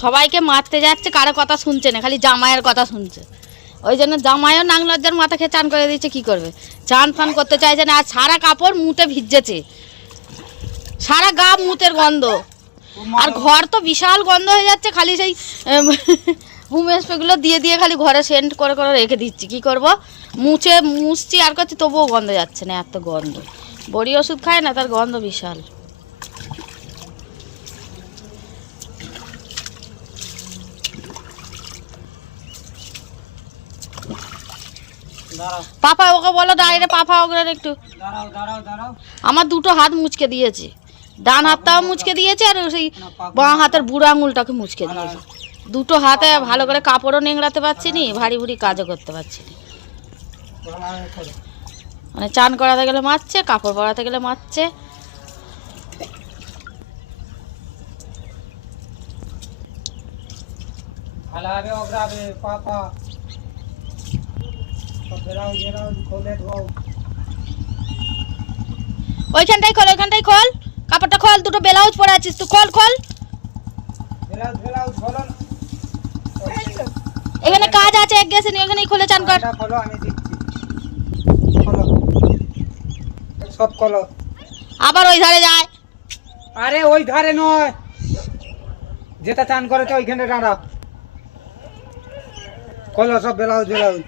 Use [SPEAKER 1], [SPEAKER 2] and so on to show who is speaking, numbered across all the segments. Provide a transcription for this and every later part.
[SPEAKER 1] সবাইকে মারতে যাচ্ছে কারও কথা শুনছে না খালি জামাইয়ের কথা শুনছে। ওই জন্য জামাইও নাং লজ্জার মাথা খেয়ে চান করে দিচ্ছে কি করবে? চান ফান করতে চাইছে না, আর সারা কাপড় মুতে ভিজেছে। সারা গা মুতের গন্ধ। আর ঘর তো বিশাল গন্ধ হয়ে যাচ্ছে, খালি সেই হোম স্প্রেগুলো দিয়ে দিয়ে খালি ঘরে সেন্ট করে করে রেখে দিচ্ছি, কি করব? মুছে, মুছছি আর করছি, তবুও গন্ধ যাচ্ছে না, এত গন্ধ। বড়ি ওষুধ খায় না, তার গন্ধ বিশাল। পাপা ওকে বলো ডাইরে পাপা ওকে একটু। আমার দুটো হাত মুচকে দিয়েছে। ডান হাতটাও মুচকে দিয়েছে আর সেই বাঁ হাতের বুড়ো আঙুলটাকে মুচকে দিয়েছে। দুটো হাতে ভালো করে কাপড়ও নেংড়াতে পারছি নি ভারী ভুড়ি কাজও করতে পারছি না। মানে চান করাতে গেলে মারছে কাপড় পরাতে গেলে মারছে।
[SPEAKER 2] ভালোভাবে
[SPEAKER 1] ওইখানটাই খোল ওইখানটাই খোল। কাপড়টা খোল, দুটো ব্লাউজ পরে আছিস তুই, খোল খোল। এখানে কাজ আছে, এক গেছে নি ওখানেই খুলে চান কর।
[SPEAKER 2] খোলো আমি দিচ্ছি খোলো সব খোলো
[SPEAKER 1] আবার ওই ধারে যায়।
[SPEAKER 2] আরে ওই ধারে নয়। যেটা চান করেছে ওইখানে দাঁড়াও খোলো সব ব্লাউজ ব্লাউজ।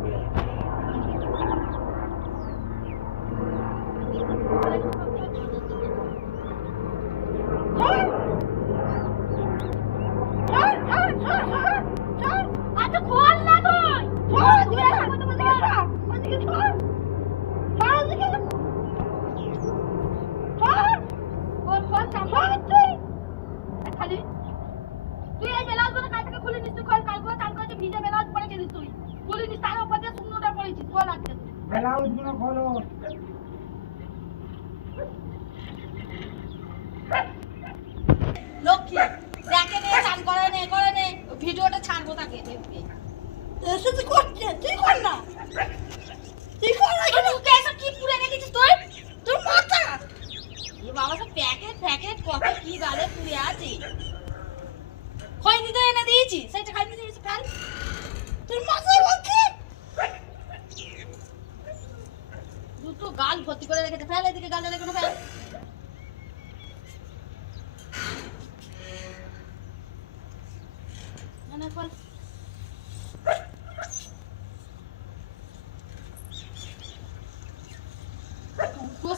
[SPEAKER 1] गया। আজকে তুই।
[SPEAKER 2] ব্লাউজগুলো খোলো
[SPEAKER 1] লক্ষ্মী চান করে নে করে নে। ভিডিওটা ছাড়বো তাকে। দেখবে।
[SPEAKER 3] এসে তুই করছে তুই কর না তুই কর না
[SPEAKER 1] তুই মুখে এসব কি পুড়ে রেখেছিস তুই
[SPEAKER 3] তোর মাথা
[SPEAKER 1] এ বাবা সব প্যাকেট প্যাকেট কত কি গালে পুড়ে আছে খৈনি তো এনে দিয়েছি সেটা খাইতে দিয়েছি ফেল
[SPEAKER 3] তোর মাথায় বলছে
[SPEAKER 1] দুটো গাল ভর্তি করে রেখেছে ফেল এদিকে গালে রেখে ফেল না, না, ফেল। দুটো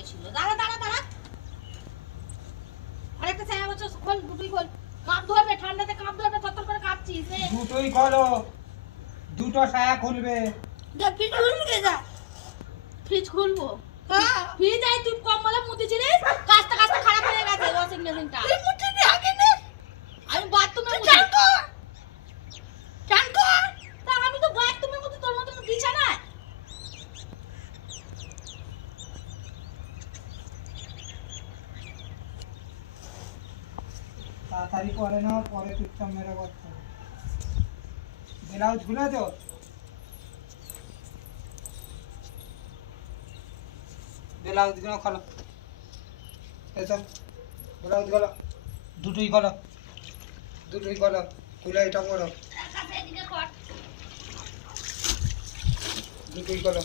[SPEAKER 1] ছায়া পড়েছিল দাঁড়া দাঁড়া দাঁড়া। আরেকটা ছায়া বছর খোল দুটোই খোল। কাপ ধরবে ঠান্ডাতে কাপ ধরবে করে কাঁপছিস
[SPEAKER 2] দুটোই খোলো দুটো খুলবে।
[SPEAKER 3] দেখ তুই যা।
[SPEAKER 1] ফ্রিজ খুলবো।
[SPEAKER 3] হ্যাঁ।
[SPEAKER 1] ফ্রিজ আই তুই কম বলে মুতেছিলিস কাজটা কাজটা খারাপ হয়ে গেছে ওয়াশিং মেশিনটা
[SPEAKER 3] তুই মুঠি দিয়ে আগে নে
[SPEAKER 1] আমি বাথরুমে
[SPEAKER 3] তুই
[SPEAKER 1] মুতি
[SPEAKER 3] চান কর চান কর
[SPEAKER 1] তা আমি তো বাথরুমে মুতি তোর মতন বিছানায়
[SPEAKER 2] তাড়াতাড়ি করে নাও, পরে চুপচাপ মেরে করতে ব্লাউজ খুলে তো ব্লাউজগুলো খোলো। এসব ব্লাউজগুলো দুটোই খোলো। দুটোই খোলো। খুলে এটা করো দুটোই খোলো।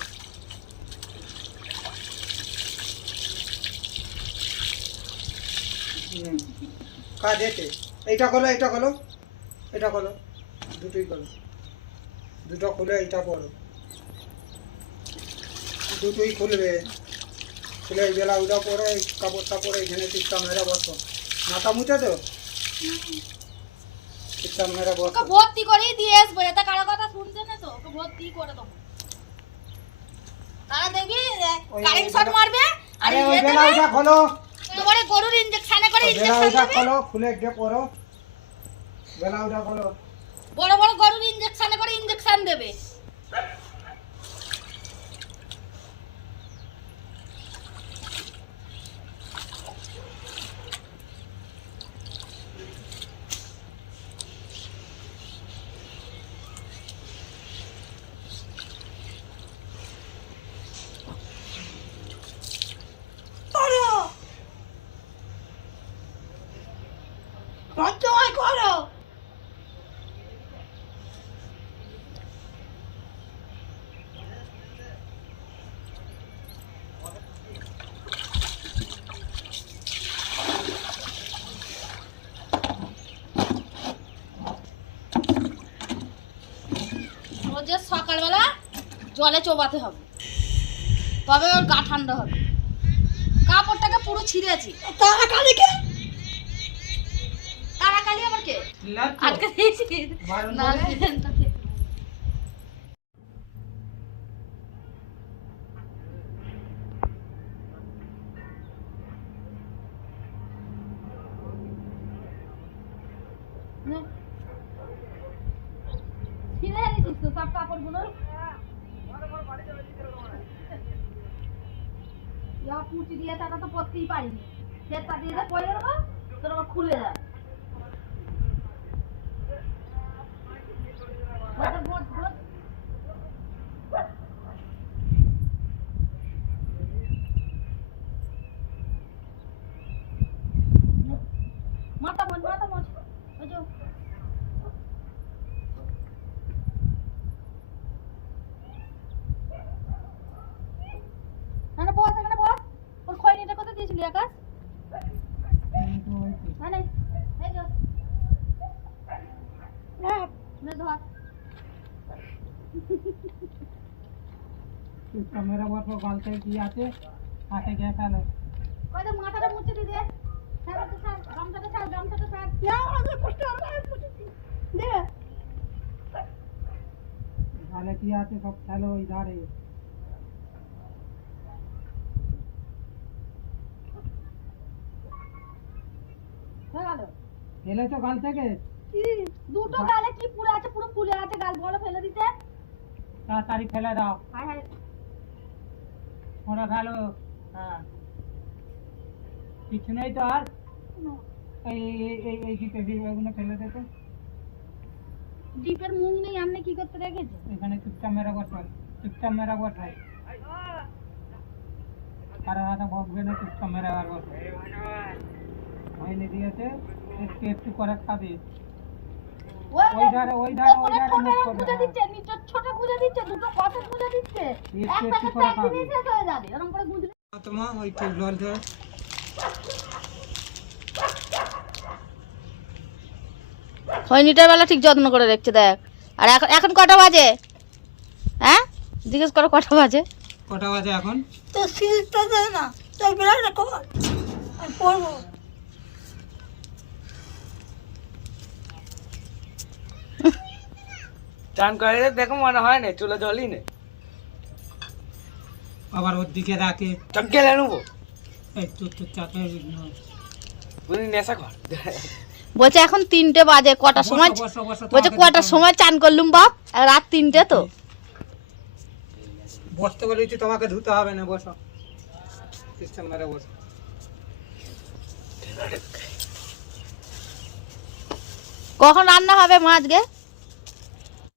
[SPEAKER 2] কাজ এতে এইটা খোলো এইটা খোলো। এটা খোলো। দুটোই খোলো। দুটো খুলে এইটা পড়ো। দুটোই খুলবে। খুলে ব্লাউজটা পরে কাপড়টা পরে এখানে টিপটা মেরে বসো। মাথা মুছে তো? টিপটা মেরে বসো।
[SPEAKER 1] ভর্তি করেই দিয়ে আসব এটা কারও কথা শুনছে না তো? ওকে ভর্তি করে দেবো। তারা দেখবি কারেন্ট শট মারবে আরে
[SPEAKER 2] ওই
[SPEAKER 1] দেবে,
[SPEAKER 2] ব্লাউজটা খোলো।
[SPEAKER 1] তারপরে গরুর ইঞ্জেকশনে করে
[SPEAKER 2] ইনজেকশন
[SPEAKER 1] দেবে।
[SPEAKER 2] খোলো খুলে করো পরো। ব্লাউজটা করো।
[SPEAKER 1] বড় বড় গরুর ইঞ্জেকশনে করে ইনজেকশন দেবে
[SPEAKER 3] করো রঞ্জয় করো
[SPEAKER 1] যে সকালবেলা জলে চোবাতে হবে। তবে ওর গা ঠান্ডা হবে। কাপড়টাকে পুরো ছিঁড়েছি।
[SPEAKER 3] তারা কালীকে
[SPEAKER 1] তাড়াকালি আবার কে? আজকে দিয়েছি
[SPEAKER 2] বারণ
[SPEAKER 1] না
[SPEAKER 2] করে?
[SPEAKER 1] ছিঁড়ে দিচ্ছিস তো সব কাপড়গুলো পুঁচি দিয়ে টাকা তো পড়তেই পারিনি। সেটা দিয়ে দিয়ে পরে দেবো তোর আবার খুলে যায়। What the what মাথা মোচ মাথা মোচ ওই যে না না বস এখানে বস ওর খৈনিটা কোথায় দিয়েছিলি আকাশ না না এই যে নে ধর।
[SPEAKER 2] বসো গালতে কি আছে? হাতে গিয়ে ফেলো।
[SPEAKER 1] ওই মাথাটা মুছে দি দে। ছাড় তো ছাড় গামছাটা ছাড় গামছাটা ছাড়।
[SPEAKER 3] না আমাদের কষ্ট আমরা বুঝেছি দে।
[SPEAKER 2] গালে কি আছে? সব ফেলো ওই ধারে।
[SPEAKER 1] হয়ে গেল।
[SPEAKER 2] গাল থেকে?
[SPEAKER 1] দুটো গালে কি পুরো আছে? পুরো ফুলে আছে গাল বলো ফেলে দিতে।
[SPEAKER 2] তাড়াতাড়ি ফেলে দাও।
[SPEAKER 1] হায় হায়।
[SPEAKER 2] ওরা ফেলো হ্যাঁ। কিছু নেই তো আর? এই এই এই কি পেপি ওগুলো ফেলে দে তো।
[SPEAKER 1] ডিপের মুখ নেই আপনি কি করতে রেখেছে
[SPEAKER 2] এখানে চুপচাপ মেরা বসো চুপচাপ মেরা বসো আর হাতে বসবে না চুপচাপ মেরা আর বসো হয়নি দিয়েছে। একটু একটু করে খাবে।
[SPEAKER 1] ওই
[SPEAKER 2] ওই ধারে, ওই ধারে, ওই ধারে মুখ করে,
[SPEAKER 1] খুঁজে
[SPEAKER 2] হ্যাঁ।
[SPEAKER 1] দিচ্ছে নিচের ছোট দিচ্ছে দুটো দিচ্ছে। তো। শেষ হয়ে যাবে এরকম করে
[SPEAKER 2] ওই তো
[SPEAKER 1] খৈনিটার বেলা ঠিক যত্ন করে রেখেছে দেখ। আর এখন এখন কটা বাজে? হ্যাঁ? জিজ্ঞেস করো কটা বাজে?
[SPEAKER 2] কটা বাজে এখন?
[SPEAKER 3] তো সিরিজটা না কর। আমি পড়ব।
[SPEAKER 4] চান করে দেখো মনে হয় না চুলে জলই নেই।
[SPEAKER 2] আবার ওর দিকে রাখে
[SPEAKER 4] চমকে নেব।
[SPEAKER 1] বলছে এখন তিনটে বাজে কটার সময় বলছে কটার সময় চান করলুম বাপ? রাত তিনটে তো।
[SPEAKER 2] বসতে বলেছি তোমাকে ধুতে হবে না বসো। সিস্টেম মেরে বসো।
[SPEAKER 1] কখন রান্না হবে মা আজকে